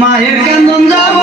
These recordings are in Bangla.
মায়ের কান্দন যাব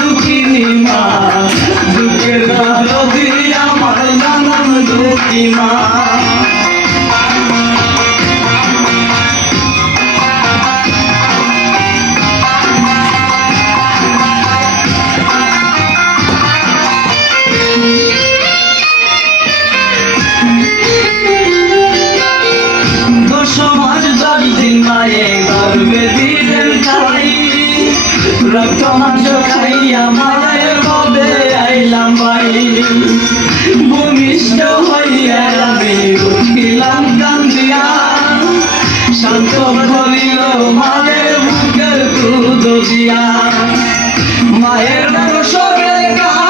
দুঃখিনী মা দুঃখের নদী আমার নানান দুঃখী মা। সমাজ জাতি মায়ে গর্বে দিলেন তারা। রক্ত মাংস খাইয়া মারায় কবে আইলাম বাড়ি ভূমিষ্ঠ হইয়া আমি উঠিলাম কান্দিয়া শান্ত ধরিল মায়ের মুখের দুদিয়া মায়ের সবে কা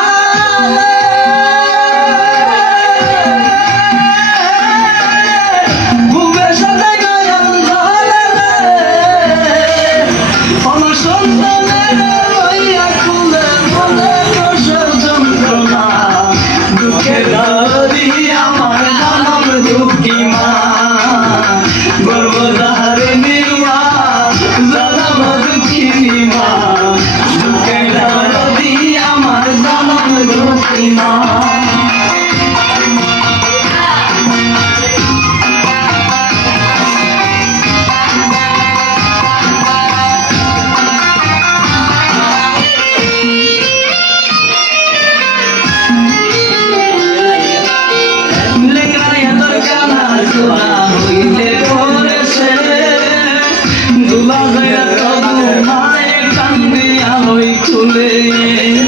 তুমি